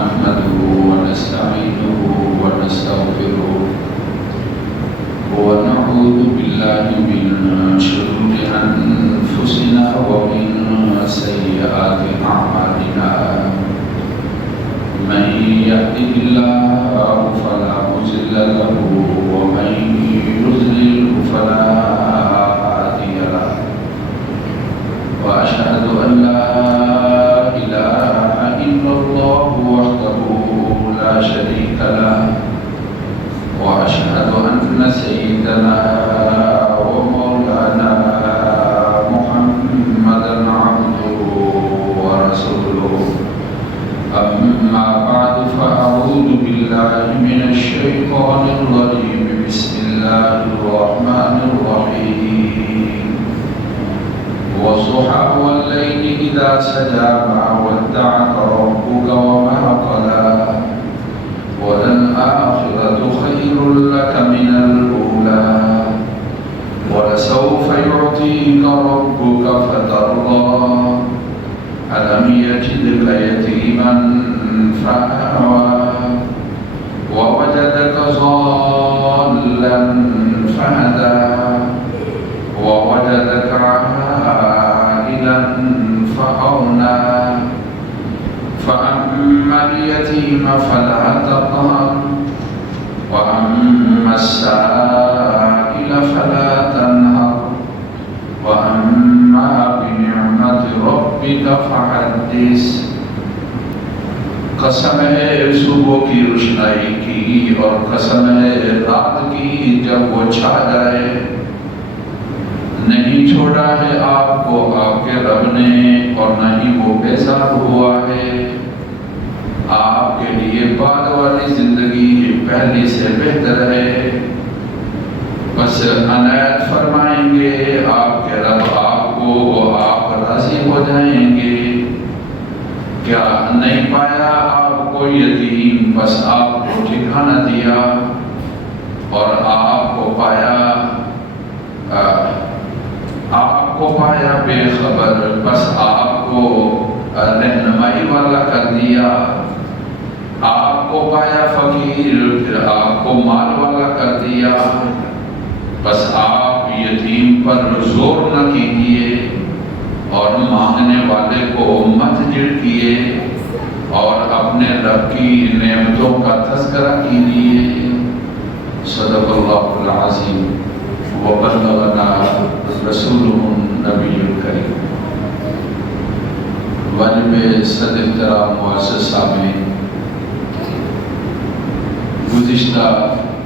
نحمده ونستعينه ونستغفره ونعوذ بالله من شرور أنفسنا ومن سيئات أعمالنا من يهده الله فلا مضل له ومن يضلل فلا هادي له وأشهد أن لا إله إلا الله وحده لا شريك له وأشهد أن سيدنا ومولانا محمدا عبده ورسوله أما بعد فأعوذ بالله من الشيطان الرجيم بسم الله الرحمن الرحيم والضحى والليل إذا سجى ما ودعك ربك وما قلى وللآخرة خير لك من الأولى ولسوف يعطيك ربك فترضى ألم يجدك يتيما فآوى ووجدك ضالا فهدى ووجدك عائلا فأغنى فأما اليتيم فلا تقهر وأما السائل فلا تنهر وأما بنعمة ربك فحدث قسم ہے صبح کی روشنائی کی اور قسم ہے رات کی جب وہ چھا جائے نہیں چھوڑا ہے آپ کو آپ کے رب نے اور نہ ہی وہ بیزار ہوا ہے آپ کے لیے بعد والی زندگی پہلی سے بہتر ہے بس عنایت فرمائیں گے آپ کے رب آپ کو آپ راضی ہو جائیں گے کیا نہیں پایا آپ کو یتیم بس آپ کو ٹھکانہ دیا اور آپ کو پایا بے خبر بس آپ کو رہنمائی والا کر دیا آپ کو پایا فقیر پھر آپ کو مال والا کر دیا بس آپ یتیم پر زور نہ کیجیے اور مانگنے والے کو مت جھڑکیے اور اپنے رب کی نعمتوں کا تذکرہ کیجیے صدق اللہ العظیم وبلغنا رسوله النبی الکریم واجب صد احترام معزز سامعین گزشتہ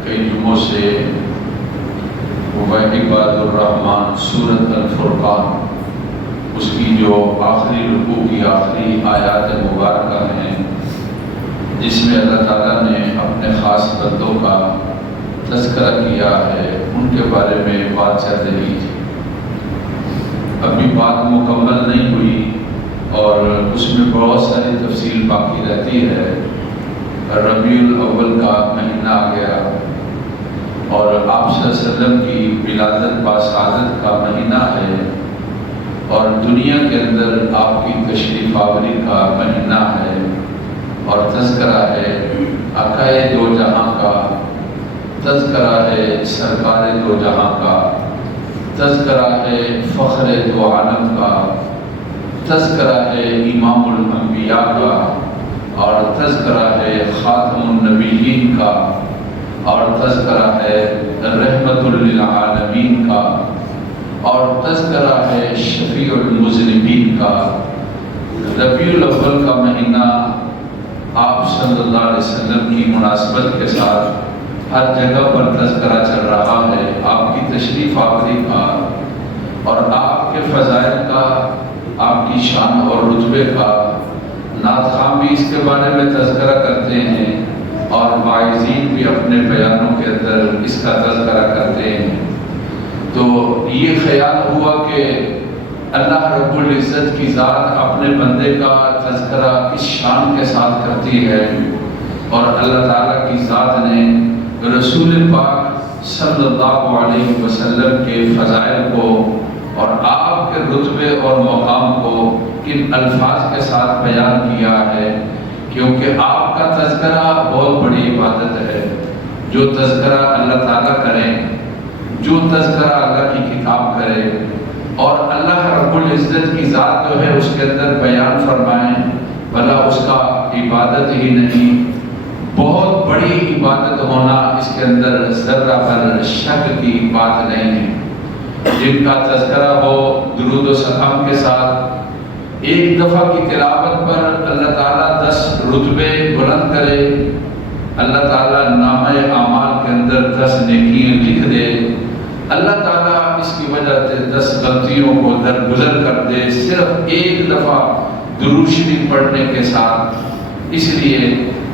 کئی جمعوں سے عباد الرحمن سورۃ الفرقان اس کی جو آخری رکوع کی آخری آیات مبارکہ ہیں جس میں اللہ تعالیٰ نے اپنے خاص بندوں کا تذکرہ کیا ہے ان کے بارے میں بات چل رہی تھی ابھی بات مکمل نہیں ہوئی اور اس میں بہت ساری تفصیل باقی رہتی ہے ربیع الاول کا مہینہ آ گیا اور آپ صلی اللہ علیہ وسلم کی ولادت باسعادت کا مہینہ ہے اور دنیا کے اندر آپ کی تشریف آوری کا مہینہ ہے اور تذکرہ ہے عقائے دو جہاں کا تذکرہ ہے سرکار دو جہاں کا تذکرہ ہے فخر دو عالم کا تذکرہ ہے امام الانبیاء کا اور تذکرہ ہے خاتم النبیین کا اور تذکرہ ہے رحمت للعالمین کا اور تذکرہ ہے شفیع المذنبین کا ربیع الاول کا مہینہ آپ صلی اللہ علیہ وسلم کی مناسبت کے ساتھ ہر جگہ پر تذکرہ چل رہا ہے آپ کی تشریف آوری کا اور آپ کے فضائل کا آپ کی شان اور رتبے کا نعت خواں بھی اس کے بارے میں تذکرہ کرتے ہیں اور واعظین بھی اپنے بیانوں کے اندر اس کا تذکرہ کرتے ہیں تو یہ خیال ہوا کہ اللہ رب العزت کی ذات اپنے بندے کا تذکرہ اس شان کے ساتھ کرتی ہے اور اللہ تعالیٰ کی ذات نے رسول پاک صلی اللہ علیہ وسلم کے فضائل کو اور آپ کے رتبے اور مقام کو ان الفاظ کے ساتھ بیان کیا ہے کیونکہ آپ کا تذکرہ بہت بڑی عبادت ہے۔ جو تذکرہ اللہ تعالیٰ کریں، جو تذکرہ اللہ کی کتاب کرے اور اللہ رب العزت کی ذات جو ہے اس کے اندر بیان فرمائیں، بھلا اس کا عبادت ہی نہیں، بہت بڑی عبادت ہونا اس کے اندر ذرہ بھر شک کی بات نہیں ہے۔ جن کا تذکرہ ہو درود و سلام کے ساتھ، ایک دفعہ کی تلاوت پر اللہ تعالیٰ 10 رتبے بلند کرے، اللہ تعالیٰ نامہ اعمال کے اندر 10 نیکیاں لکھ دے، اللہ تعالیٰ اس کی وجہ سے 10 غلطیوں کو درگزر کر دے، صرف ایک دفعہ درود شریف پڑھنے کے ساتھ۔ اس لیے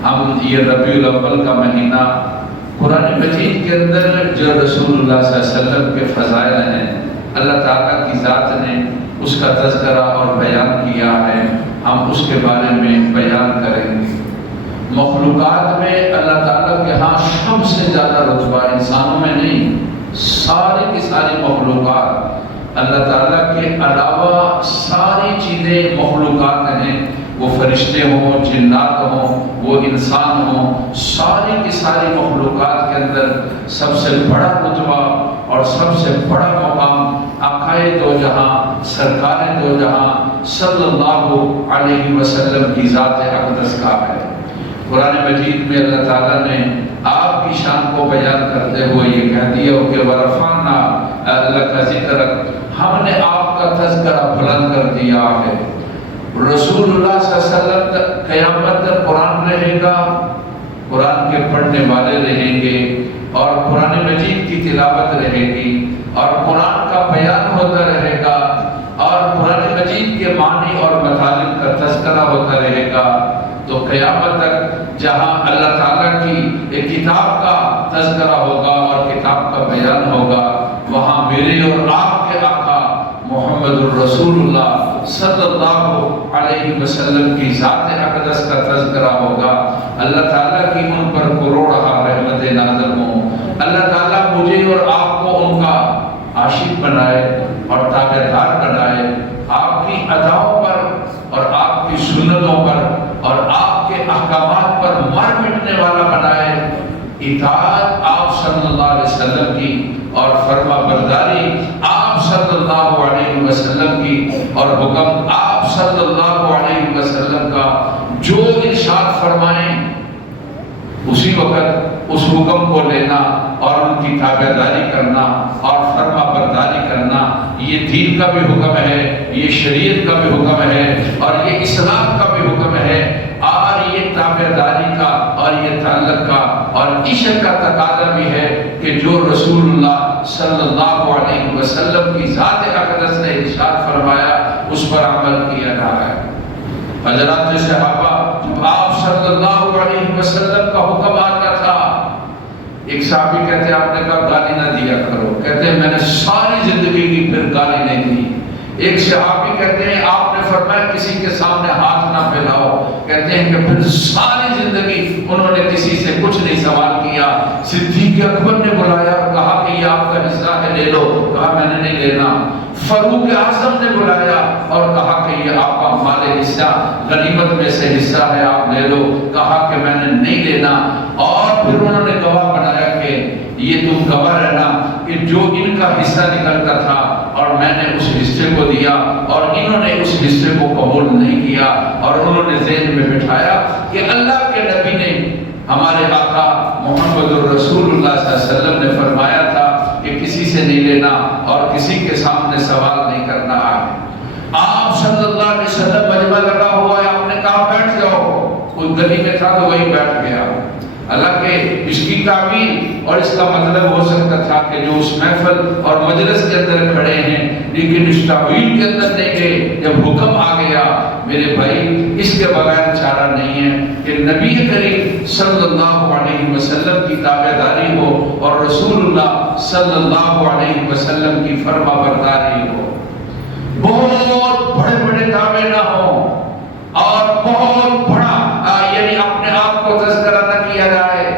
ہم یہ ربیع الاول کا مہینہ قرآن مجید کے اندر جو رسول اللہ صلی اللہ علیہ وسلم کے فضائل ہیں، اللہ تعالیٰ کی ذات نے اس کا تذکرہ اور بیان کیا ہے، ہم اس کے بارے میں بیان کریں گے۔ مخلوقات میں اللہ تعالیٰ کے ہاں سب سے زیادہ رتبہ، انسانوں میں نہیں، ساری کی ساری مخلوقات اللہ تعالیٰ کے علاوہ ساری چیزیں مخلوقات ہیں، وہ فرشتے ہوں، جنات ہوں، وہ انسان ہوں، ساری کی ساری مخلوقات کے اندر سب سے بڑا رتبہ اور سب سے بڑا مقام آقائے دو جہاں، سرکار دو جہاں صلی اللہ علیہ وسلم کی ذات اقدس کا ہے۔ قرآن مجید میں اللہ تعالیٰ نے آپ کی شان کو بیان کرتے ہوئے یہ کہہ دیا کہ ورفعنا لک ذکرک، ہم نے آپ کا تذکرہ بلند کر دیا ہے۔ رسول اللہ صلی اللہ علیہ وسلم قیامت تک قرآن رہے گا، قرآن کے پڑھنے والے رہیں گے، اور قرآن مجید کی تلاوت رہے گی، اور قرآن کا بیان ہوتا رہے گا، اور قرآن مجید کے معنی اور مطالب کا تذکرہ ہوتا رہے گا۔ تو قیامت تک جہاں اللہ تعالیٰ کی ایک کتاب کا تذکرہ ہوگا اور کتاب کا بیان ہوگا، وہاں میرے اور آپ کے آقا محمد الرسول اللہ صلی اللہ علیہ وسلم کی ذات اقدس کا تذکرہ ہوگا۔ اللہ تعالیٰ کی ان پر کروڑہ رحمت نازل ہوں، اللہ تعالیٰ مجھے اور آپ کو ان کا عاشق بنائے اور تابعدار بنائے، آپ کی اداؤں پر اور آپ کی سنتوں پر اور آپ کے احکامات پر مر مٹنے والا بنائے، اطاعت آپ صلی اللہ علیہ وسلم کی اور فرما برداری آپ صلی اللہ علیہ وسلم کی، اور حکم آپ صلی اللہ علیہ وسلم کا جو ارشاد فرمائیں اسی وقت اس حکم کو لینا اور ان کی تابعداری کرنا اور فرما برداری کرنا، یہ دین کا بھی حکم ہے، یہ شریعت کا بھی حکم ہے، اور یہ اسلام کا بھی حکم ہے، اور یہ تابعداری کا اور یہ تعلق کا اور عشق کا تقاضا بھی ہے کہ جو رسول اللہ صلی اللہ علیہ وسلم کی ذات اقدس نے ارشاد فرمایا اس پر عمل کیا جائے۔ حضرات صحابہ، جب آپ صلی اللہ علیہ وسلم کا حکم آتا تھا، ایک صحابی کہتے ہیں آپ نے کہا گالی نہ دیا کرو، کہتے ہیں میں نے ساری زندگی کی پھر گالی نہیں دی۔ ایک صحابی کہتے ہیں آپ نے فرمایا کسی کے سامنے ہاتھ نہ پھیلاؤ، کہتے ہیں کہ پھر ساری زندگی انہوں نے کسی سے کچھ نہیں سوال کیا۔ صدیق اکبر نے بلایا اور کہا کہ یہ آپ کا حصہ ہے، لے لو، کہا میں نے نہیں لینا۔ فاروق اعظم نے بلایا اور کہا کہ یہ آپ کا مال حصہ، غنیمت میں سے حصہ ہے، آپ لے لو، کہا کہ میں نے نہیں لینا۔ اور پھر انہوں نے گواہ بنایا کہ یہ تم گواہ رہنا کہ جو ان کا حصہ نکلتا تھا اور میں نے اس حصے کو دیا، اور انہوں نے اس حصے کو قبول نہیں کیا، اور انہوں نے ذہن میں بٹھایا کہ اللہ کے نبی نے، ہمارے آقا محمد الرسول اللہ صلی اللہ علیہ وسلم نے فرمایا تھا کہ کسی سے نہیں لینا اور کسی کے سامنے سوال نہیں کرنا ہے۔ آپ صلی اللہ علیہ وسلم مجمع لگا ہوا ہے، آپ نے کہا بیٹھ جاؤ، کوئی گلی میں تھا تو وہی بیٹھ گیا۔ حالانکہ اس کی تعبیر اور اس کا مطلب ہو سکتا تھا کہ جو اس محفل اور مجلس کے اندر کھڑے ہیں، لیکن اس تعبیر کے اندر نہیں گئے۔ جب حکم آ گیا میرے بھائی، اس کے بغیر چارہ نہیں ہے کہ نبی کریم صلی اللہ علیہ وسلم کی تابعداری ہو اور رسول اللہ صلی اللہ علیہ وسلم کی فرما برداری ہو۔ بہت بڑے بڑے دعوے نہ ہوں اور بہت بڑا یعنی اپنے آپ کو تذکرہ نہ کیا جائے،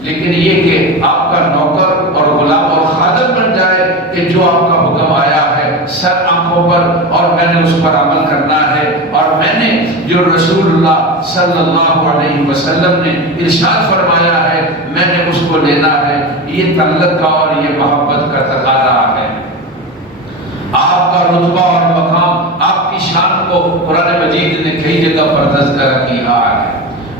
لیکن یہ کہ آپ کا نوکر اور غلام اور خادم بن جائے کہ جو آپ کا حکم آیا ہے سر آنکھوں پر، اور میں نے اس پر عمل کرنا ہے، اور میں نے جو رسول اللہ صلی اللہ علیہ وسلم نے ارشاد فرمایا ہے میں نے اس کو لینا ہے، یہ تعلق کا اور یہ محبت کا تقاضا ہے۔ آپ کا رتبہ اور مقام، آپ کی شان کو قرآن مجید نے کئی جگہ پر تذکرہ کیا ہے۔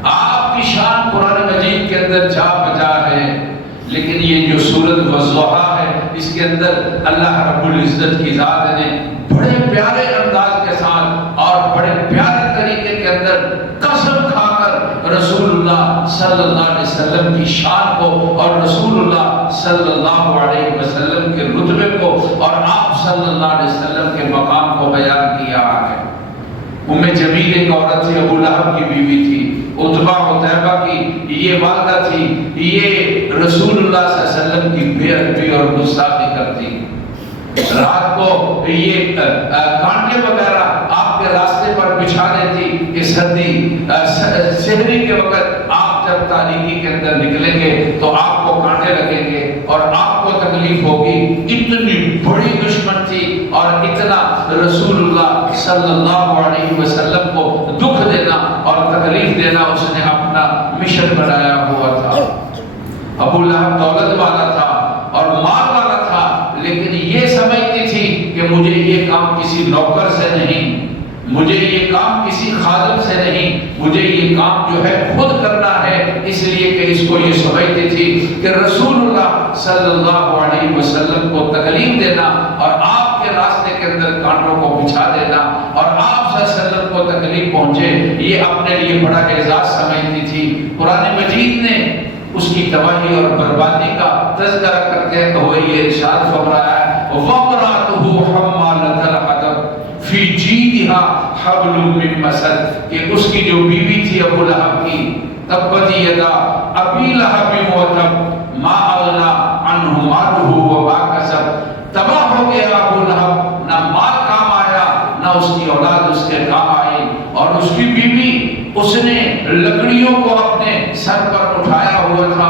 آپ کی شان قرآن مجید کے اندر جا بجا ہے، لیکن یہ جو سورۃ والضحیٰ ہے اس کے اندر اللہ رب العزت کی ذات نے بڑے پیارے انداز کے ساتھ اور بڑے پیارے طریقے کے اندر قسم کھا کر رسول اللہ صلی اللہ علیہ وسلم کی شان کو اور رسول اللہ صلی اللہ علیہ وسلم کے رتبے کو اور آپ صلی اللہ علیہ وسلم کے مقام کو بیان کیا ہے۔ ام جمیل ایک عورت تھی، ابو لہب کی بیوی تھی، عتبہ عتیبہ کی یہ والدہ تھی، یہ رسول اللہ صلی اللہ علیہ وسلم کی بے ادبی اور گستاخی کرتی، رات کو یہ کانٹے وغیرہ آپ کے راستے پر بچھا دیتی کہ سردی سحری کے وقت آپ جب تاریکی کے اندر نکلیں گے تو آپ کو کانٹے لگیں گے اور آپ کو تکلیف ہوگی۔ اتنی بڑی دشمن تھی اور اتنا رسول اللہ صلی اللہ علیہ وسلم کو دکھ دینا اور تکلیف دینا اس نے اپنا مشن بنایا ہوا تھا۔ ابو لہب دولت والا تھا اور مال والا تھا، لیکن یہ سمجھتی تھی کہ مجھے یہ کام کسی نوکر سے نہیں، مجھے یہ کام کسی خادم سے نہیں، مجھے یہ کام جو ہے خود کرنا ہے، اس لیے کہ اس کو یہ سمجھتی تھی کہ رسول اللہ صلی اللہ علیہ وسلم کو تکلیف دینا اور آپ کے راستے کے اندر کانٹوں کو بچھا دینا اور آپ صلی اللہ علیہ وسلم کو تکلیف پہنچے، یہ اپنے لیے بڑا اعزاز سمجھتی تھی۔ قرآن مجید نے اس کی تباہی اور بربادی کا تذکرہ کرتے ہوئے یہ ارشاد فرمایا ہے وَامْرَأَتُهُ حَمَّالَةَ الْحَطَبِ فِي جِيدِهَا حَبْلٌ مِّن مَّسَدٍ کہ اس کی جو بیوی تھی ابو لہب کی، تبت یدا ابی لہب وتب ما اغنی عنہ مالہ وما کسب، تباہ ہو گیا ابو لہب، نہ مال کام آیا نہ اس کی اولاد اس کے کام آئی، اور اس کی بیوی اس نے لکڑیوں کو اپنے سر پر اٹھایا ہوا تھا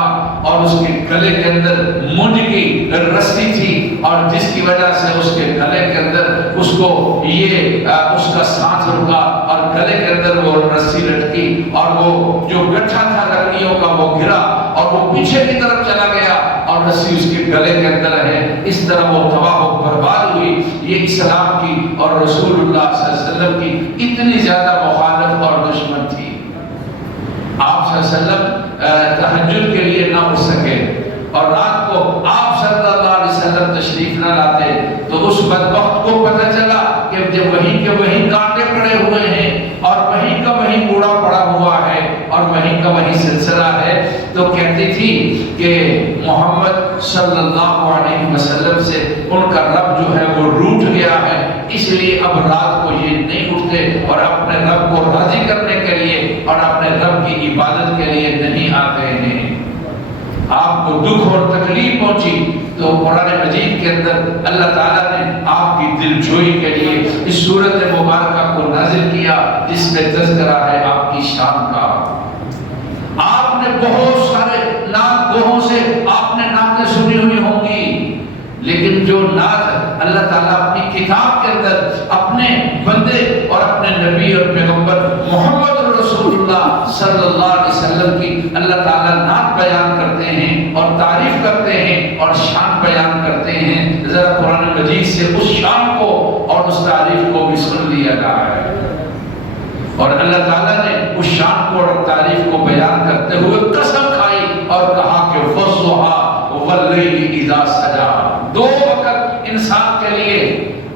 اور اس کے گلے کے اندر مونج کی رسی تھی، اور جس کی وجہ سے اس کے گلے کے اندر اس کو یہ اس کا سانس رکا اور گلے کے اندر وہ رسی لٹکی اور وہ جو گٹھا تھا لکڑیوں کا وہ گرا اور وہ پیچھے کی طرف چلا گیا اور رسی اس کے گلے کے اندر ہے۔ اس طرح وہ تباہ و برباد ہوئی۔ یہ اسلام کی اور رسول اللہ صلی اللہ علیہ وسلم کی اتنی زیادہ مخالف اور دشمن تھی۔ آپ صلی اللہ علیہ وسلم تہجد کے لیے نہ اٹھ سکے اور رات کو آپ صلی اللہ علیہ وسلم تشریف نہ لاتے تو اس بدبخت کو پتہ چلا کہ جب وہیں کے وہیں کانٹے پڑے ہوئے ہیں اور وہیں کا وہیں کوڑا پڑا ہوا ہے اور وہیں کا وہیں سلسلہ ہے، تو کہتی تھی کہ محمد صلی اللہ علیہ وسلم سے ان کا رب جو ہے وہ روٹ گیا ہے، اس لیے اب رات کو یہ نہیں اٹھتے اور اپنے رب کو راضی کرنے کے لیے اور اپنے رب کی عبادت کے لیے نہیں آتے ہیں۔ آپ کو دکھ اور تکلیف پہنچی تو قرآن مجید کے اندر اللہ تعالیٰ نے آپ کی دل جوئی کے لیے اس سورت مبارکہ کو نازل کیا جس میں تذکرہ ہے آپ کی شان کا۔ آپ نے بہت سارے نعت گوہوں سے آپ نے نعتیں سنی ہوئی ہوں گی، لیکن جو نعت اللہ تعالیٰ اپنی کتاب کے اندر اپنے بندے اور اپنے نبی اور پیغمبر محمد رسول اللہ صلی اللہ علیہ وسلم کی اللہ تعالیٰ نعت بیان کرتے ہیں اور تعریف کرتے ہیں اور شان بیان کرتے ہیں، ذرا قرآن مجید سے اس شان کو اور اس تعریف کو بھی سن لیا جائے۔ اور اللہ تعالیٰ نے اس شان کو اور تعریف کو بیان کرتے ہوئے قسم کھائی اور کہا کہ وَالضُّحَىٰ وَاللَّيْلِ إِذَا سَجَىٰ، دو وقت انسان کے لیے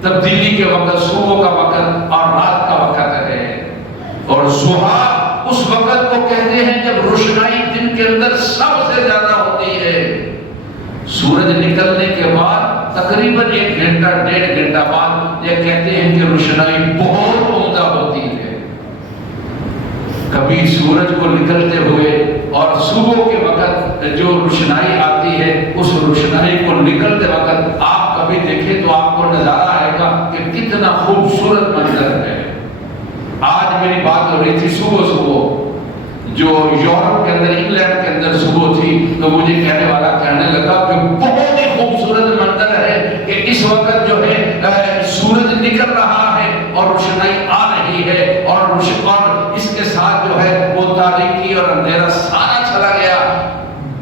تبدیلی کے وقت، صبح کا وقت اور رات کا وقت ہے، اور ضحیٰ اس وقت کو کہتے ہیں جب روشنائی دن کے اندر سب سے زیادہ ہوتی ہے۔ سورج نکلنے کے بعد تقریباً 1 گھنٹہ 1.5 گھنٹہ بعد یہ کہتے ہیں کہ روشنائی بہت عمدہ ہوتی ہے۔ کبھی سورج کو نکلتے ہوئے اور صبح کے وقت جو روشنائی آتی ہے اس روشنائی کو نکلتے وقت آپ کبھی دیکھیں تو آپ کو نظارہ آئے گا کہ کتنا خوبصورت منظر ہے۔ آج میری بات ہو رہی تھی صبح جو یورپ کے اندر، انگلینڈ کے اندر صبح تھی، تو مجھے کہنے والا کہنے لگا کہ بہت ہی خوبصورت منظر ہے کہ اس وقت جو ہے سورج نکل رہا ہے اور روشنائی آ رہی ہے اور کی اور اندھیرا سارا چلا گیا.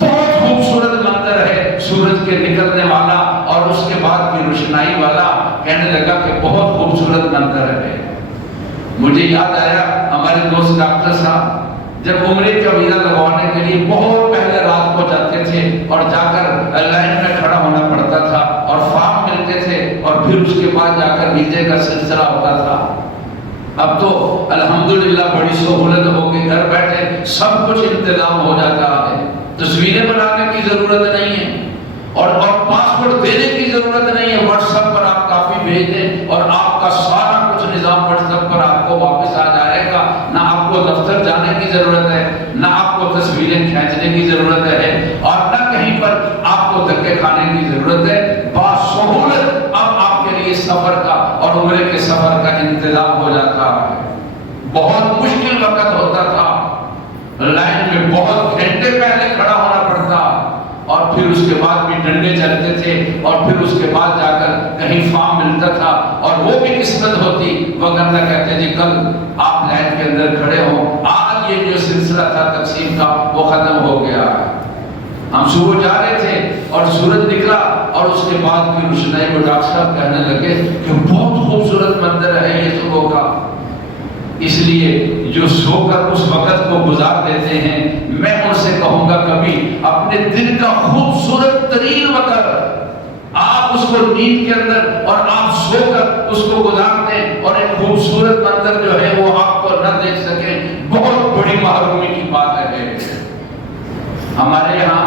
بہت خوبصورت منظر ہے سورج کے نکلنے والا اور اس کے بعد کی روشنائی والا. کہنے لگا کہ بہت خوبصورت منظر ہے. مجھے یاد آیا ہمارے دوست ڈاکٹر صاحب جب عمرے کا ویزا لگوانے کے لیے بہت پہلے رات کو جاتے تھے اور جا کر لائن میں کھڑا ہونا پڑتا تھا اور فارم ملتے تھے اور پھر اس کے بعد جا کر ویزے کا سلسلہ ہوتا تھا. اب تو الحمدللہ بڑی سہولت ہو گئی, گھر بیٹھے سب کچھ انتظام ہو جاتا ہے. تصویریں بنانے کی ضرورت نہیں ہے اور پاسپورٹ دینے کی ضرورت نہیں ہے. واٹس ایپ پر آپ کاپی بھیج دیں اور آپ کا سارا کچھ نظام واٹس ایپ پر آپ کو واپس آ جائے گا. نہ آپ کو دفتر جانے کی ضرورت ہے, نہ آپ کو تصویریں کھینچنے کی ضرورت ہے اور نہ کہیں پر آپ کو دھکے کھانے کی ضرورت ہے. باسہولت اب آپ کے لیے سفر کا اور عمرے کے سفر کا انتظام ہو جاتا ہے. بہت مشکل وقت ہوتا تھا, لائن میں بہت گھنٹے پہلے کھڑا ہونا پڑتا اور پھر اس کے بعد بھی ڈنڈے چلتے تھے اور پھر اس کے بعد جا کر کہیں فارم ملتا تھا اور وہ بھی قسمت ہوتی وگرنہ کہتے جی کل آپ لائن کے اندر کھڑے ہو, آج یہ جو سلسلہ تھا تقسیم کا وہ ختم ہو گیا. ہم صبح جا رہے تھے اور سورج نکلا اور اس کے بعد کی روشنائی کو ڈاکٹر صاحب کہنے لگے کہ بہت خوبصورت منظر ہے یہ صبح کا. اس لیے جو سو کر اس وقت کو گزار دیتے ہیں میں ان سے کہوں گا کبھی اپنے دن کا خوبصورت ترین وقت آپ اس کو نیند کے اندر اور آپ سو کر اس کو گزار دیں اور ایک خوبصورت منظر جو ہے وہ آپ کو نہ دیکھ سکیں, بہت بڑی محرومی کی بات ہے. ہمارے یہاں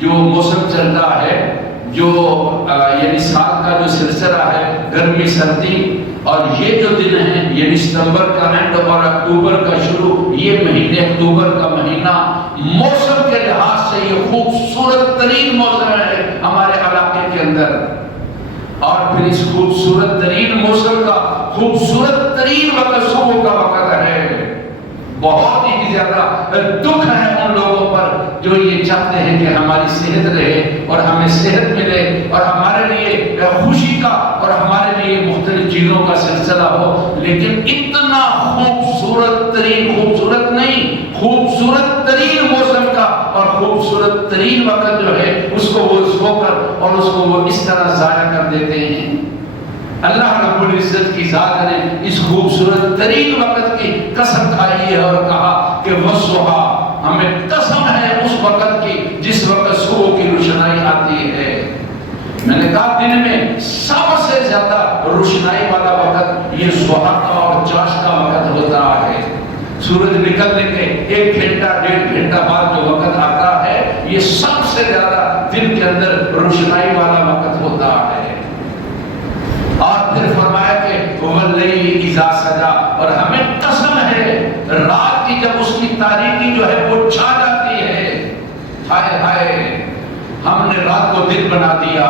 جو موسم چلتا ہے جو یعنی سال کا جو سلسلہ ہے گرمی سردی اور یہ جو دن ہیں یعنی ستمبر کا اینڈ اور اکتوبر کا شروع, یہ مہینے اکتوبر کا مہینہ موسم کے لحاظ سے یہ خوبصورت ترین موسم ہے ہمارے علاقے کے اندر. اور پھر اس خوبصورت ترین موسم کا خوبصورت ترین وقت صبح کا وقت ہے. بہت ہی زیادہ دکھ ہے ان لوگوں پر جو یہ چاہتے ہیں کہ ہماری صحت رہے اور ہمیں صحت ملے اور ہمارے لیے خوشی کا اور ہمارے لیے مختلف چیزوں کا سلسلہ ہو, لیکن اتنا خوبصورت ترین, خوبصورت نہیں خوبصورت ترین موسم کا اور خوبصورت ترین وقت جو ہے اس کو وہ سو کر اور اس کو وہ اس طرح ضائع کر دیتے ہیں. اللہ رب العزت کی ذات نے اس خوبصورت ترین وقت کی قسم کھائی ہے اور کہا کہ وَالضُّحَىٰ, ہمیں قسم ہے اس وقت کی جس وقت صبح کی روشنائی آتی ہے. میں نے کہا دن میں سب سے زیادہ روشنائی والا وقت یہ ضحیٰ کا اور چاش کا وقت ہوتا ہے. سورج نکلنے کے 1 گھنٹہ 1.5 گھنٹہ بعد جو وقت آتا ہے یہ سب سے زیادہ دن کے اندر روشنائی والا وقت ہوتا ہے. اور پھر فرمایا کہ وَاللَّيْلِ إِذَا سَجَا, اور ہمیں قسم ہے رات کی جب اس کی تاریکی جو ہے وہ چھا جاتی ہے. ہائے ہائے, ہم نے رات کو دن بنا دیا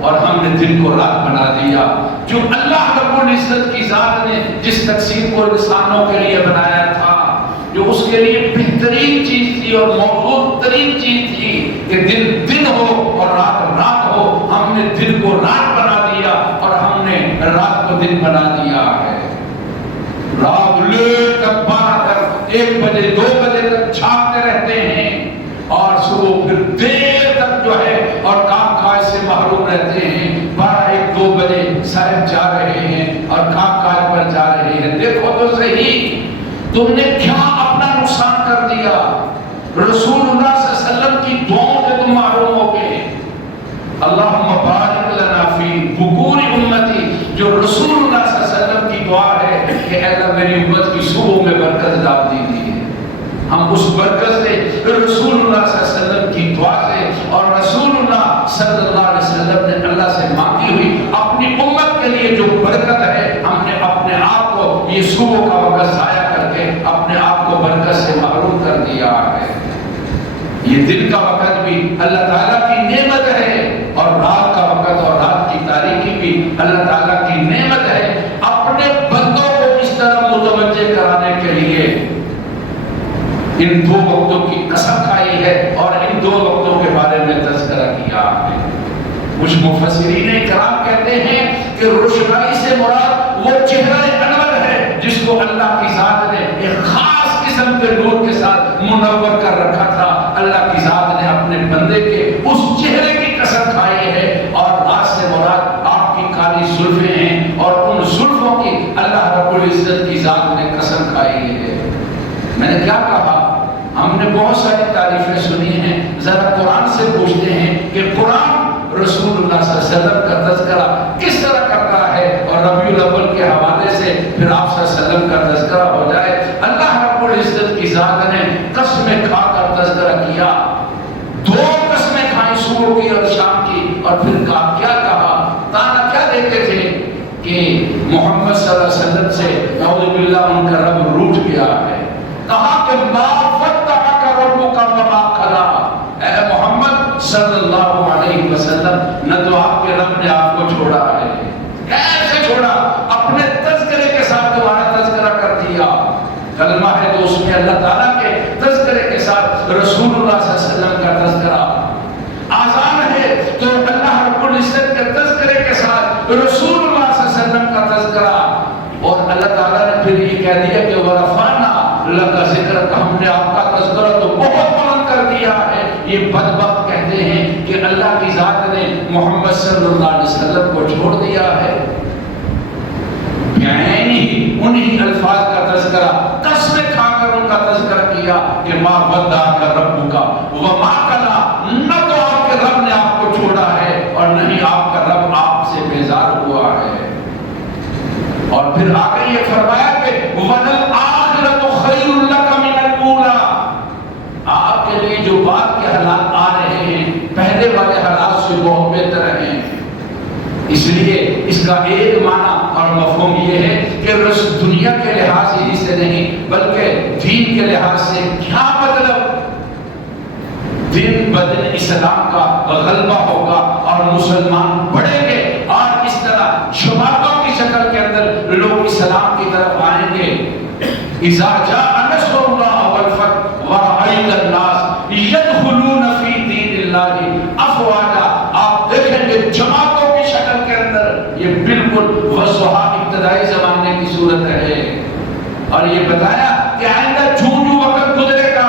اور ہم نے دن کو رات بنا دیا. جو اللہ رب العزت کی ذات نے جس تقسیم کو انسانوں کے لیے بنایا تھا, جو اس کے لیے بہترین چیز تھی اور موجود ترین چیز تھی کہ دن دن ہو اور رات رات ہو, ہم نے دن کو رات بنا دیا اور ہم نے رات کو دن بنا دیا ہے. رات لیٹ تک 12 تک 1 بجے 2 بجے تک چھاپتے رہتے ہیں اور صبح پھر دیر تک جو ہے اور کام کاج سے محروم رہتے ہیں. 12-1-2 بجے صاحب جا رہے ہیں اور کام کاج پر جا رہے ہیں. دیکھو تو صحیح تم نے کیا اپنا نقصان کر دیا. رسول اللہ صلی اللہ علیہ وسلم کی دعاؤں سے تم محروم ہو گئے. اللہم بارک لنا فی بکور امتی, جو رسول اللہ صلی اللہ علیہ وسلم کی دعا ہے کہ اے اللہ میری امت کی صبح میں برکت ڈال دیجیے. ہم اس برکت سے رسول اللہ صلی اللہ علیہ وسلم کی دعا سے اور رسول اللہ صلی اللہ علیہ وسلم نے اللہ سے مانگی ہوئی اپنی امت کے لیے جو برکت ہے, ہم نے اپنے آپ کو یہ صبح کا وقت ضائع کر کے اپنے آپ کو برکت سے محروم کر دیا ہے. یہ دن کا وقت بھی اللہ تعالیٰ کی نعمت ہے اور رات کا وقت اور رات کی تاریکی بھی اللہ تعالیٰ کی نعمت ہے. اپنے بندوں کو اس طرح متوجہ کرانے کے لیے ان 2 وقتوں کی قسم کھائی ہے اور ان 2 وقتوں کے بارے میں تذکرہ کیا ہے. کچھ مفسرین کرام کہتے ہیں کہ روشنائی سے مراد وہ چہرہ انور ہے جس کو اللہ کی ذات نے ایک خاص قسم کے نور کے ساتھ منور کر رکھا تھا، اللہ کی ذات نے اپنے بندے کے اس چہرے کی قسم کھائی ہے، اور رات سے مراد آپ کی کالی زلفیں ہیں، اور ان زلفوں کی اللہ رب العزت کی ذات نے قسم کھائی ہے۔ میں نے کیا کہا؟ ہم نے بہت ساری تعریفیں سنی ہیں، ذرا قرآن سے پوچھتے ہیں کہ قرآن رسول اللہ صلی اللہ علیہ وسلم کا تذکرہ کس طرح کرتا ہے، اور ربیع الاول کے حوالے سے پھر آپ صلی اللہ علیہ وسلم کا تذکرہ ہو جائے۔ اللہ رب العزت کی ذات نے قسمیں کھا کر تذکرہ کیا، دو قسمیں کھائیں صبح کی اور شام کی، اور پھر کیا کہا؟ تانا کیا دیتے تھے کہ محمد صلی اللہ علیہ وسلم سے نعوذ باللہ ان کا رب روٹھ گیا ہے۔ کہا کہ ما فتحک ربک وما قلا، اے محمد صلی اللہ علیہ وسلم، نہ تو آپ کے رب نے آپ کو چھوڑا ہے، کیسے چھوڑا؟ اپنے تذکرے کے ساتھ تمہارا تذکرہ کر دیا۔ کلمہ ہے تو اس میں اللہ تعالیٰ کے تذکرے کے ساتھ رسول اللہ صلی اللہ علیہ وسلم کا تذکرہ، آزان ہے تو اللہ رب العزت کے تذکرے کے ساتھ رسول اللہ صلی اللہ علیہ وسلم کا تذکرہ، اور اللہ تعالیٰ نے پھر یہ کہہ دیا کہ ورفعنا لک ذکرک، ہم نے آپ کا تذکرہ تو بہت بلند کر دیا ہے۔ یہ بدبخت کہتے ہیں کہ اللہ کی ذات نے محمد صلی اللہ علیہ وسلم کو چھوڑ دیا ہے۔ یعنی انہی الفاظ کا تذکرہ، قسمیں کھا کر ان کا تذکرہ کیا کہ ما ودعک ربک وما قلا، نہ تو آپ کے رب نے آپ کو چھوڑا ہے اور نہ ہی آپ کا رب آپ سے بیزار ہوا ہے۔ اور پھر آگے یہ فرمایا کہ وَلَلْآخِرَةُ خَيْرٌ لَكَ مِنَ الْأُولَىٰ، آپ کے لیے جو بعد کے حالات آ رہے ہیں پہلے والے حالات سے بہت بہتر ہیں۔ اس لیے اس کا ایک معنی اور مفہوم یہ ہے کہ دنیا کے لحاظ ہی سے نہیں بلکہ دین کے لحاظ سے کیا مطلب؟ دن بدن اسلام کا غلبہ ہوگا اور مسلمان بڑھیں گے، اور اس طرح جماعتوں کی شکل کے اندر لوگ اسلام کی طرف آئیں گے۔ اذا جاء نصر اللہ والفتح ورأيت الناس يدخلون في دین اللہ افواجا، آپ دیکھیں گے جماعتوں کی شکل کے اندر۔ یہ بالکل وضوحا ابتدائی زمانے کی صورت ہے، اور یہ بتایا کہ آئندہ جو وقت گزرے گا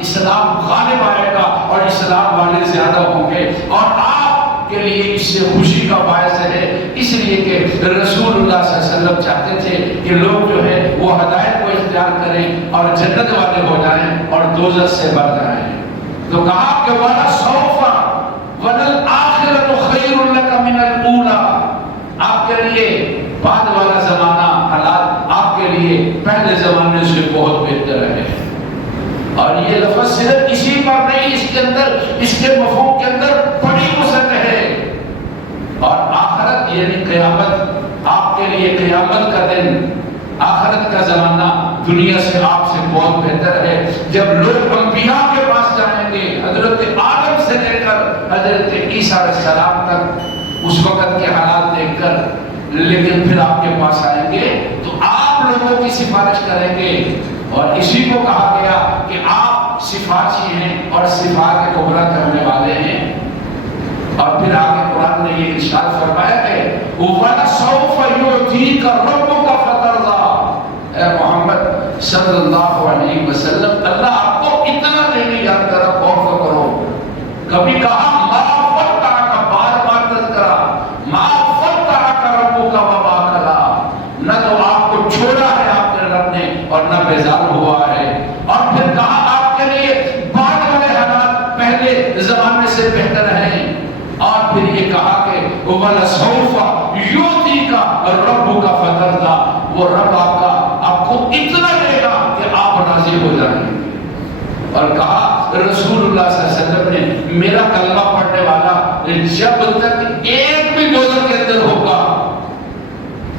اسلام غالب آئے گا اور اسلام والے زیادہ ہوں گے، اور آپ کے لیے اس سے خوشی کا باعث ہے، اس لیے کہ رسول اللہ صلی اللہ علیہ وسلم چاہتے تھے کہ لوگ جو ہے وہ ہدایت کو اختیار کریں اور جنت والے ہو جائیں اور دوزخ سے بچ جائیں۔ تو کہا کہ وَلَسَوْفَ وَلَلْآخِرَةُ خَيْرٌ لَكَ مِنَ الْأُولَىٰ، آپ کے لیے بعد والا زمانہ حالات آپ کے لیے پہلے زمانے سے بہت بہتر ہے۔ اور یہ لفظ صرف اسی پر نہیں، اس کے اندر، اس کے مفہوم کے اندر بڑی وسعت ہے۔ اور آخرت یعنی قیامت، آپ کے لیے قیامت کا دن، آخرت کا زمانہ دنیا سے آپ سے بہت بہتر ہے، جب لوگ انبیاء کے پاس جائیں گے، حضرت آدم سے لے کر حضرت عیسیٰ علیہ السلام تک، اس وقت کے حالات دیکھ کر، لیکن پھر آپ کے پاس آئیں گے تو آپ لوگوں کی سفارش کریں گے، اور اسی کو کہا گیا کہ آپ سفارشی ہیں اور سفارش کبریٰ کرنے والے ہیں۔ اور پھر آگے قرآن نے یہ ارشاد فرمایا کہ وَلَسَوْفَ يُعْطِيكَ رَبُّكَ فَتَرْضَىٰ، اے محمد صلی اللہ علیہ وسلم، اللہ آپ کو اتنا دینے یاد کرا، غور کرو۔ کبھی کہا ما فتحک، بار بار تذکرہ، ما فتحک ربک وما قلا، نہ تو آپ کو چھوڑا ہے آپ کے رب نے اور نہ بیزار ہوا ہے۔ اور پھر کہا آپ کے لیے بعد والے حالات پہلے زمانے سے بہتر ہیں، اور پھر یہ کہا کہ وَلَسَوْفَ يُعْطِيكَ رَبُّكَ فَتَرْضَىٰ، وہ رب آپ کو اتنا دے گا کہ آپ راضی ہو جائیں گے۔ اور کہا رسول اللہ صلی اللہ علیہ وسلم نے میرا کلمہ پڑھنے والا جب تک ایک بھی دوزخ کے اندر ہوگا،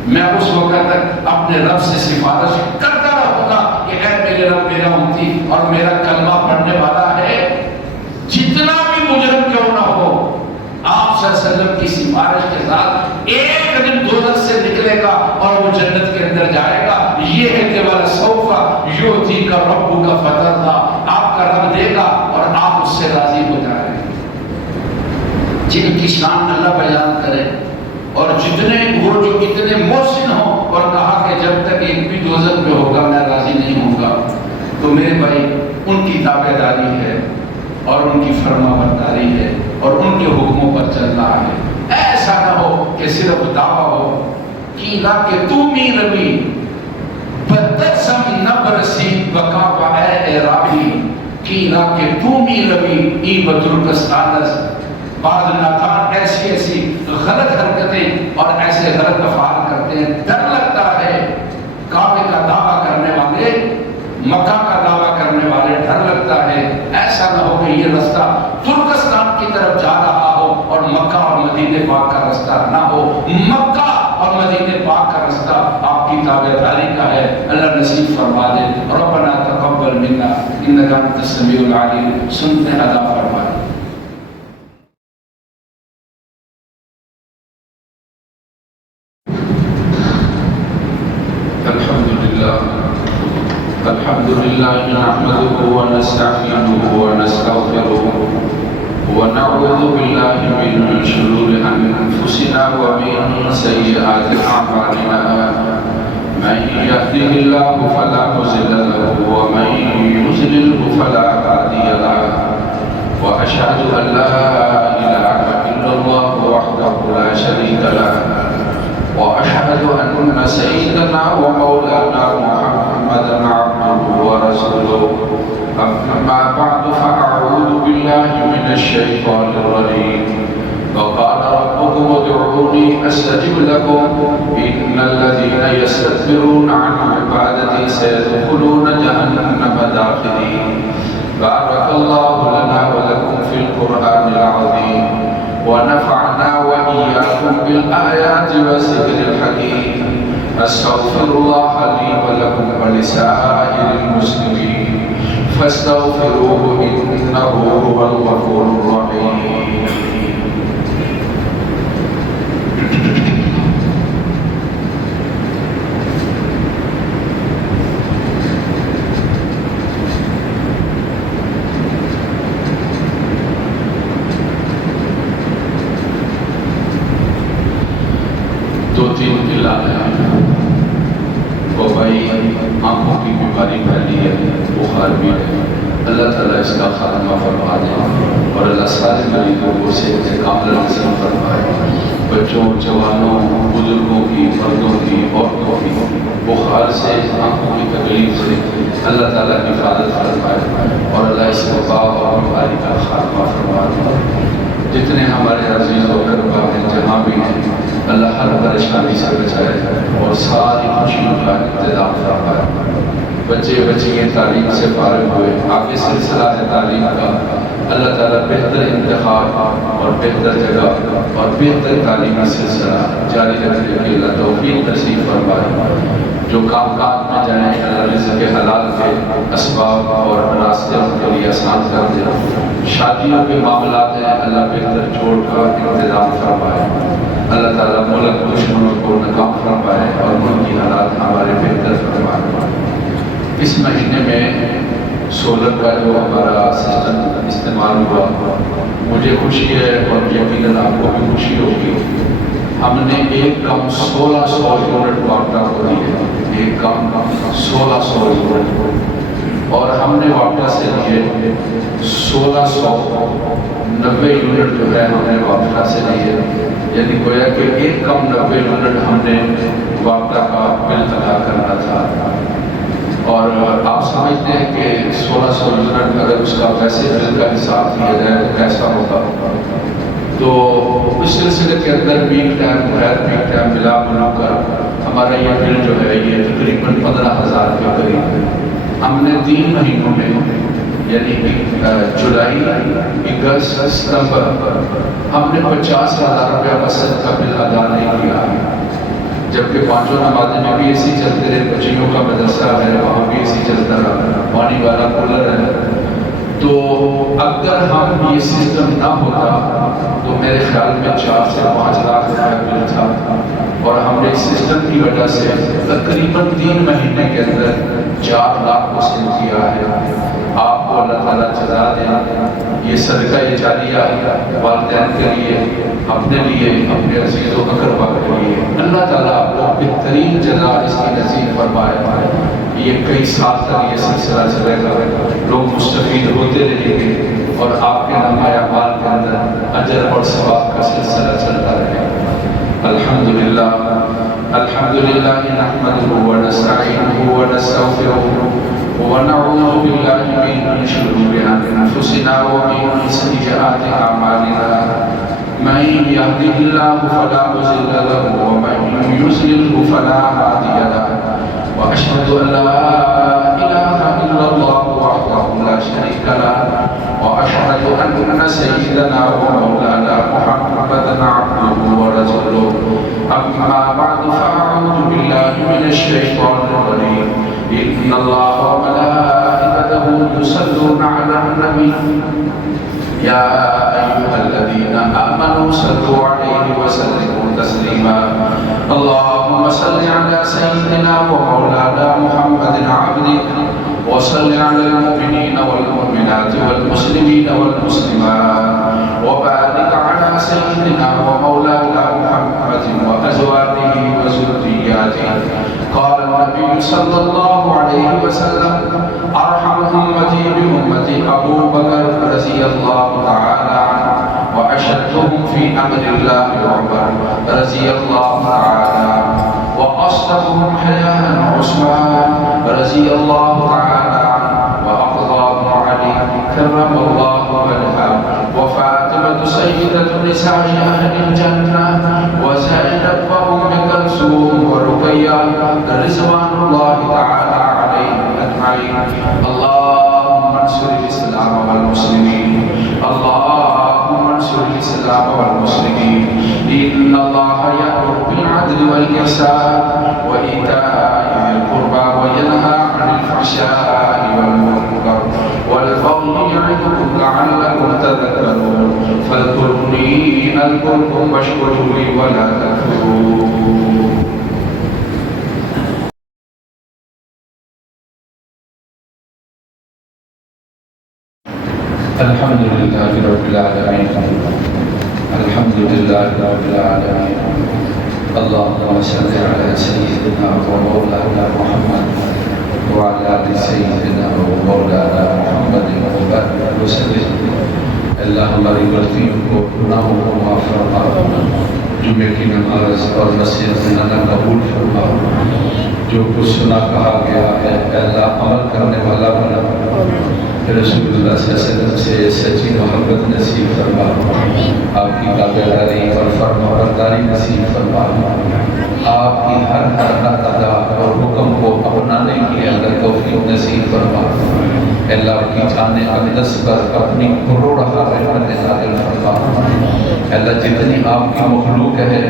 میں اس وقت تک اپنے رب سے سفارش کرتا رہوں گا کہ اے میرے رب، میرا امتی اور میرا کلمہ پڑھنے والا ہے، جتنا بھی مجرم کیوں نہ ہو، آپ صلی اللہ علیہ وسلم کی سفارش کے ساتھ ایک دن دوزخ سے نکلے گا اور وہ جنت کے اندر جائے گا۔ یہ ہے کہ وَلَسَوْفَ يُعْطِيكَ رَبُّكَ فَتَرْضَىٰ، آپ کا رب دے گا اور آپ اس سے راضی ہو جائیں گے۔ جن کی شان اللہ بیان کرے، اور جتنے وہ جو اتنے محسن ہوں، اور کہا کہ جب تک ایک بھی دوزخ میں ہوگا میں راضی نہیں ہوں گا۔ تو میرے بھائی ان کی تابع داری ہے اور ان کی فرما برداری ہے اور ان کے حکموں پر چلنا ہے۔ ایسا نہ ہو کہ صرف دعویٰ ہو کی لا کہ تو می ربی بدتسم نبرسی بقا و اے رابی کی لا کہ تو می ربی ای بدرکستانس۔ بعض ناکان ایسی غلط حرکتیں اور ایسے غلط افعال کرتے ہیں، ڈر لگتا ہے کعبے کا دعویٰ کرنے والے، مکہ کا دعویٰ کرنے والے، ڈر لگتا ہے ایسا نہ ہو کہ یہ رستہ ترکستان کی طرف جا رہا ہو اور مکہ اور مدینہ پاک کا رستہ نہ ہو۔ مکہ اور مدینہ پاک کا رستہ آپ کی تابع داری کا ہے، اللہ نصیب فرما دے۔ ربنا تقبل منا انک انت السمیع العلیم، سنتے ادا فرما دے۔ الحمد لله نحمده ونستعينه ونستغفره ونعوذ بالله من شرور أنفسنا ومن سيئات أعمالنا، من يهده الله فلا مضل له ومن يضلل فلا هادي له، وأشهد أن لا إله إلا الله وحده لا شريك له، وأشهد أن سيدنا ومولانا محمدا عبده ورسوله، أما بعد فأعوذ بالله من الشيطان الرجيم، وقال ربكم ادعوني أستجب لكم إن الذين يستكبرون عن عبادتي سيدخلون جهنم داخرين۔ بارك الله لنا ولكم في القرآن العظيم، ونفعنا وإياكم بالآيات والذكر الحكيم۔ أستغفر الله لي ولكم ولسائر المسلمين فاستغفروه إنه هو الغفور الرحيم۔ دو تین علامات وہ بھائی آنکھوں کی بیماری پھیلی ہے، بخار بھی ہے، اللہ تعالیٰ اس کا خاتمہ فرما دے اور اللہ سارے مریضوں کو صحت کاملہ نصیب فرمائے۔ بچوں، جوانوں، بزرگوں کی، مردوں کی، عورتوں کی بخار سے، آنکھوں کی تکلیف سے اللہ تعالیٰ کی حفاظت فرمائے اور اللہ اس وبا اور بیماری کا خاتمہ فرما دے۔ جتنے ہمارے عزیز و اقربا جہاں بھی ہیں اللہ ہر پریشانی سے بچائے اور ساری خوشیوں کا انتظام فرمائے۔ بچے بچیاں تعلیم سے فارغ ہوئے، آگے سلسلہ ہے تعلیم کا، اللہ تعالیٰ بہتر انتخاب اور بہتر جگہ اور بہتر تعلیمی سلسلہ جاری رکھنے کے اللہ توفیق نصیب فرمائے۔ جو کام کاج میں جائیں اللہ رزق حلال کے اسباب اور راستے ان کے لیے آسان کر دے۔ شادیوں کے معاملات ہیں اللہ بہتر جوڑ کا انتظام فرمائے۔ اللہ تعالیٰ ملک دشمنوں کو ناکام فرمائے اور ملک کی حالات ہمارے بہتر فرمائے۔ اس مہینے میں سولر کا جو ہمارا سسٹم استعمال ہوا، مجھے خوشی ہے اور یقیناً آپ کو بھی خوشی ہوگی۔ ہم نے ایک کم 1600 یونٹ واپٹا کو دی ہے، ایک کم 1600 یونٹ، اور ہم نے واپٹا سے لیے 1690 یونٹ جو ہے ہم نے واپٹا سے لیے، یعنی گویا کہ ایک کم 90 یونٹ ہم نے واپٹا کا بل ادا کرنا تھا۔ اور آپ سمجھتے ہیں کہ 1600 یونٹ اگر اس کا پیسے بل کا حساب کیا جائے تو کیسا ہوگا؟ تو اس سلسلے کے اندر پیک ٹائم غیر پیک ٹائم ملا کر ہمارا یہ بل جو ہے یہ تقریباً 15,000 کے قریب ہے۔ ہم نے 3 مہینوں میں یعنی جولائی، اگست، ستمبر ہم نے 50,000 روپیہ بسط کا بل ادا نہیں کیا، جبکہ پانچوں نمازیں میں بھی اسی چلتے رہے، بچیوں کا مدرسہ ہے وہاں بھی اسی چلتا رہا، پانی والا کولر ہے۔ تو اگر ہم یہ سسٹم نہ ہوتا تو میرے خیال میں 4 سے 5 لاکھ روپے بل تھا، اور ہم نے اس سسٹم کی وجہ سے تقریباً 3 مہینے کے اندر 4 لاکھ وصول کیا ہے۔ آپ کو اللہ تعالیٰ جزا دے۔ یہ صدقہ جاریہ والدین کے لیے، اپنے لیے، اپنے عزیز و اقربا کے لیے اللہ تعالیٰ آپ کو بہترین جزا اس کی نصیب فرمائے۔ یہ کئی سال تک یہ سلسلہ چلے گا، لوگ مستفید ہوتے رہیں گے اور آپ کے نامہ اعمال کے اندر اجر اور ثواب کا سلسلہ چلتا رہے گا۔ الحمدللہ الحمدللہ نحمدہ ونستعینہ ونستغفرہ ونعوذ باللہ من شرور انفسنا ومن سیئات اعمالنا، من يهده الله فلا مضل له ومن يضلل فلا هادي له، واشهد ان لا اله الا الله وحده لا شريك له، واشهد ان سيدنا ومولانا محمدا عبده ورسوله، اما بعد فاعوذ بالله من الشيطان الرجيم، ان الله وملائكته يصلون على النبي يا أيها الذين آمنوا صلوا عليه وسلموا تسليما، اللهم صل على سيدنا ومولانا محمد عبدك، وصل على المؤمنين والمؤمنات والمسلمين والمسلمات، وبارك على سيدنا ومولانا محمد وأزواجه وذرياته۔ قال النبي صلى الله عليه وسلم أرحم أمتي بأمتي أبو بكر رضي الله تعالى عنه، وأشدهم في أمر الله عمر رضي الله تعالى عنه، وأصدقهم حياء عثمان رضي الله تعالى عنه، وأقضاهم علي كرم الله وجهه، وفاطمة سيدة نساء أهل الجنة، وزينب وأم كلثوم ورقية رضوان الله تعالى عليهم أجمعين۔ اللهم انصر الإسلام والمسلمين، اللهم انصر الإسلام والمسلمين، إن الله يأمر بالعدل والإحسان وإيتاء ذي القربى وينهى عن الفحشاء والمنكر والبغي يعظكم لعلكم تذكرون، فاذكروني أذكركم واشكروا لي ولا تكفرون۔ الحمد لله رب العالمين، الحمد لله رب العالمين، اللهم صل على سيدنا ومولانا محمد وعلى آل سيدنا ومولانا محمد وبارك وسلم۔ اللہ ہماری غلطیوں کو، گناہوں کو معاف فرما، جمعے کی نماز اور نصیحت سنانا قبول فرما، جو کچھ سنا کہا گیا ہے اے اللہ عمل کرنے والا بنا، رسول اللہ صلی اللہ علیہ وسلم سے سچی محبت نصیب فرما، آپ کی تابعداری اور فرما برداری نصیب فرما، آپ کی ہر حرکت ادا اور حکم کو اپنانے کی اللہ توفیق نصیب فرما، اللہ کی جان اقدس پر اپنی کروڑ رحمت نازل فرما، اللہ جتنی آپ کی مخلوق ہے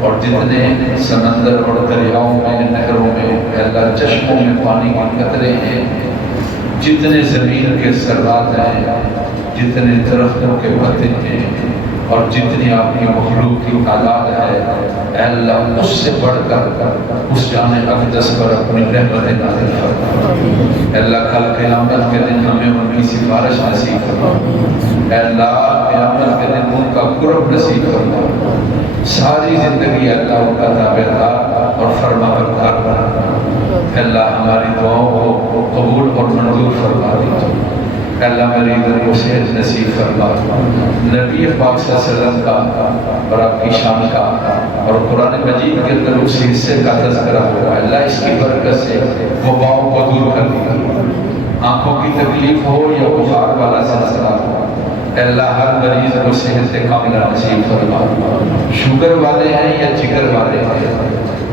اور جتنے سمندر اور دریاؤں میں، نہروں میں، اللہ چشموں میں پانی کے قطرے ہیں، جتنے زمین کے ذرات ہیں، جتنے درختوں کے پتے ہیں، اور جتنی آپ کی مخلوق کی تعداد ہے، اے اللہ اس سے بڑھ کر اس جان اقدس پر اپنی رحمت نازل فرما، اے اللہ کل قیامت کے دن ہمیں ان کی سفارش نصیب فرما، اے اللہ قیامت کے دن ان کا قرب نصیب فرما، ساری زندگی اللہ ان کا تابعدار اور فرما بردار بنا، اے اللہ ہماری دعاؤں کو قبول اور منظور فرما دیجیے، اے اللہ مریضوں کو صحت نصیب فرما، نبی پاک صلی اللہ علیہ وسلم کا اور آپ کی شان کا اور قرآن مجید کے اندر اسی حصے کا تذکرہ ہوا، اللہ اس کی برکت سے وباؤں کو دور کر دیا، آنکھوں کی تکلیف ہو یا بخار والا سلسلہ ہو، اے اللہ ہر مریض کو صحت کاملہ نصیب فرما، شوگر والے ہیں یا جگر والے ہیں،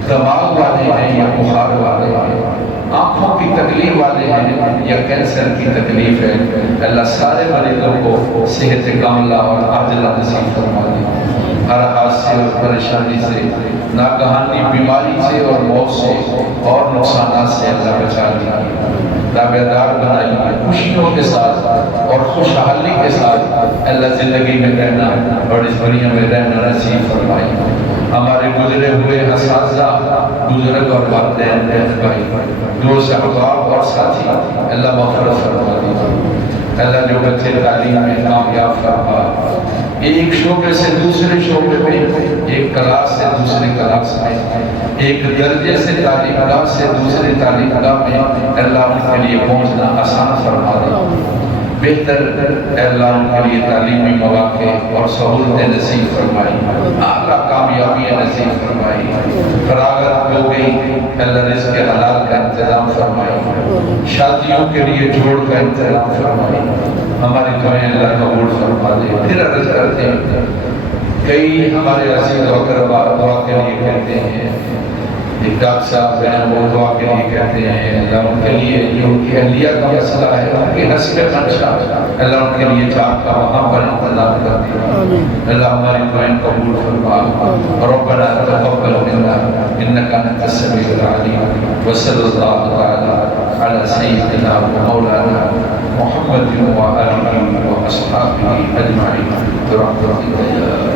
دماغ والے ہیں یا بخار والے ہیں، آنکھوں کی تکلیف والے ہیں یا کینسر کی تکلیف ہے، اللہ سارے مریضوں کو صحت کاملہ اور عاجلہ نصیب فرما دے، ہر حادثے اور پریشانی سے، ناگہانی بیماری سے اور موت سے اور نقصانات سے اللہ بچا لیا، تابعدار بنائیے، خوشیوں کے ساتھ اور خوشحالی کے ساتھ اللہ زندگی میں رہنا اور اس دنیا میں رہنا نصیب فرمائیے، ہمارے گزرے ہوئے اساتذہ، بزرگ اور والدین، بہن بھائی، دوست احباب اور ساتھی اللہ مغفرت فرما دیجیے، اللہ جو بچے تعلیم میں کامیاب فرما، ایک شعبے سے دوسرے شعبے میں، ایک کلاس سے دوسرے کلاس میں، ایک درجے سے تعلیم گاہ سے دوسرے تعلیم گاہ میں اللہ ان کے لیے پہنچنا آسان فرما دے، بہتر اللہ ان کے لیے تعلیمی مواقع اور سہولتیں نصیب فرمائی، اعلیٰ کامیابی نصیب فرمائی، فراغت ہو گئی اللہ رزق حلال کا انتظام فرمائی، شادیوں کے لیے جوڑ کا انتظام فرمائی، ہماری دعائیں اللہ قبول فرما دے۔ پھر عرض کرتے ہیں، کئی ہمارے عزیز و اقربا دعا کے لیے کہتے ہیں، ایک ڈاکٹر صاحب ہیں وہ دعا کے لیے کہتے ہیں، اللہ ان کے لیے جو ان کی اہلیہ کا مسئلہ ہے، ان کی حسب منشا، اللہ ان کے لیے جاب کا وہاں پر انتظام کر دیا، اللہ ہماری دعائیں قبول فرما، ربنا تقبل منا انك انت السميع العليم، وصلی اللہ تعالی علی سیدنا مولانا محمد وآلہ وأصحابہ اجمعین برحمتک یا